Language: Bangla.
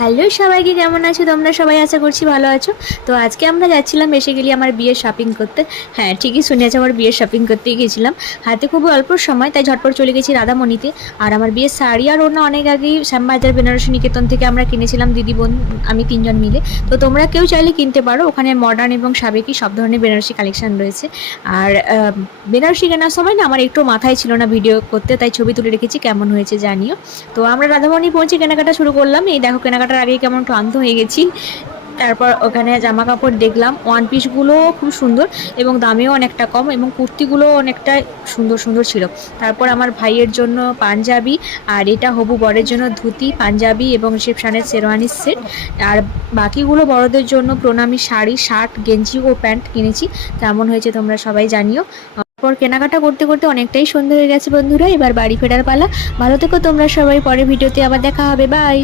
হ্যালো সবাইকে, কেমন আছো তোমরা? সবাই আশা করছি ভালো আছো। তো আজকে আমরা যাচ্ছিলাম বেসিক্যালি আমার বিয়ের শপিং করতে। হ্যাঁ, ঠিকই শুনেছো, আমার বিয়ের শপিং করতেই গেছিলাম। হাতে খুবই অল্প সময়, তাই ঝটপট চলে গেছি রাধামণিতে। আর আমার বিয়ের শাড়ি আর ওড়না অনেক আগেই শ্যামবাজার বেনারসি নিকেতন থেকে আমরা কিনেছিলাম, দিদি বোন আমি তিনজন মিলে। তো তোমরা কেউ চাইলে কিনতে পারো, ওখানে মডার্ন এবং সাবেকি সব ধরনের বেনারসি কালেকশন রয়েছে। আর বেনারসি কেনার সময় না আমার একটু মাথায় ছিল না ভিডিও করতে, তাই ছবি তুলে রেখেছি, কেমন হয়েছে জানিও। তো আমরা রাধামণি পৌঁছে কেনাকাটা শুরু করলাম। এই দেখো, কেনাকাটার আগেই কেমন ক্লান্ত হয়ে গেছি। তারপর ওখানে জামা কাপড় দেখলাম, ওয়ান পিসগুলো খুব সুন্দর এবং দামেও অনেকটা কম, এবং কুর্তিগুলো অনেকটা সুন্দর সুন্দর ছিল। তারপর আমার ভাইয়ের জন্য পাঞ্জাবি, আর এটা হবু বরের জন্য ধুতি পাঞ্জাবি এবং রিসেপশনের শেরওয়ানির সেট। আর বাকিগুলো বড়দের জন্য প্রণামী শাড়ি, শার্ট, গেঞ্জি ও প্যান্ট কিনেছি। কেমন হয়েছে তোমরা সবাই জানিও। পর কেনাকাটা করতে করতে অনেকটাই সন্ধ্যা হয়ে গেছে বন্ধুরা, এবার বাড়ি ফেরার পালা। ভালো থেকো তোমরা সবাই, পরের ভিডিওতে আবার দেখা হবে, বাই।